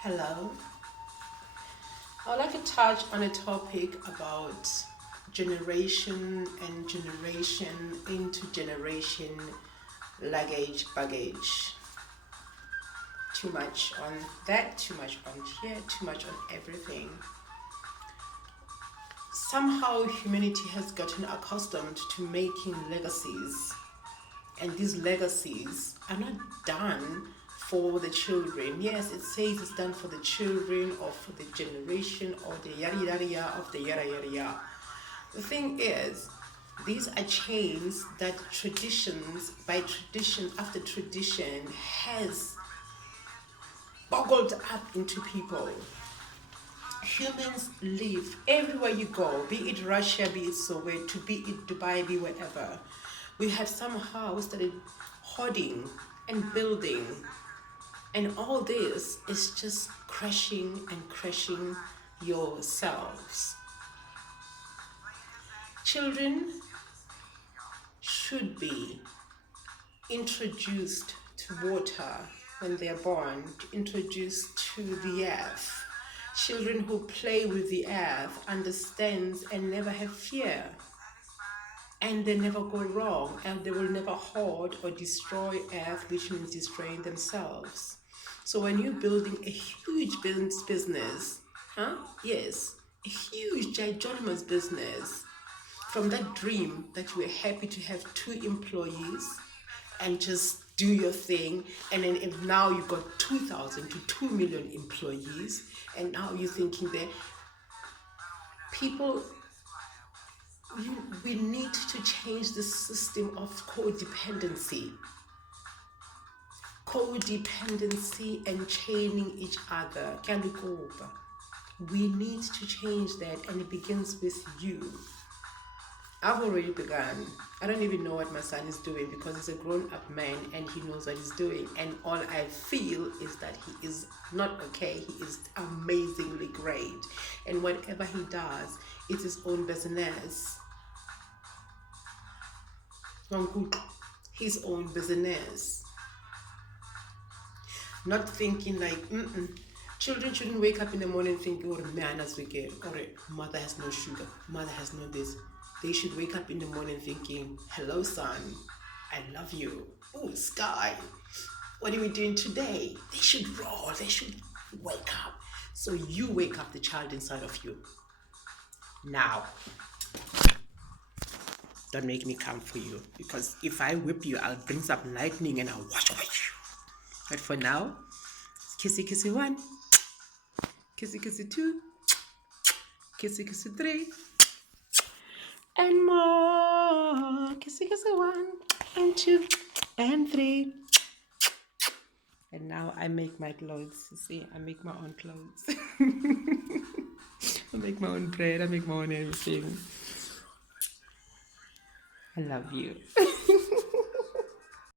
Hello. I would like to touch on a topic about generation and generation into generation luggage, baggage. Too much on that, too much on here, too much on everything. Somehow humanity has gotten accustomed to making legacies, and these legacies are not done for the children. Yes, it says it's done for the children or for the generation or the yada yada yada of the yada yada yada. The thing is, these are chains that traditions by tradition after tradition has boggled up into people. Humans live everywhere you go, be it Russia, be it Soweto, be it Dubai, be wherever. We have somehow started hoarding and building, and all this is just crushing and crushing yourselves. Children should be introduced to water when they're born, introduced to the earth. Children who play with the earth understands and never have fear, and they never go wrong, and they will never hoard or destroy earth, which means destroying themselves. So when you're building a huge business, yes, a huge ginormous business, from that dream that you were happy to have 2 employees and just do your thing, and then if now you've got 2,000 to 2 million employees, and now you're thinking that people, we need to change the system of codependency and chaining each other. We need to change that, and it begins with you. I've already begun. I don't even know what my son is doing because he's a grown-up man and he knows what he's doing. And all I feel is that he is not okay. He is amazingly great. And whatever he does, it's his own business. His own business. Not thinking like, Children shouldn't wake up in the morning thinking, oh, man has wicked, or mother has no sugar, mother has no this. They should wake up in the morning thinking, hello, son, I love you. Oh, Sky, what are we doing today? They should roar, they should wake up. So you wake up the child inside of you. Now, don't make me come for you, because if I whip you, I'll bring some lightning and I'll wash over you. But for now, kissy kissy 1, kissy kissy 2, kissy kissy 3, and more. Kissy kissy 1 and 2 and 3. And now I make my clothes. You see, I make my own clothes. I make my own bread. I make my own everything. I love you.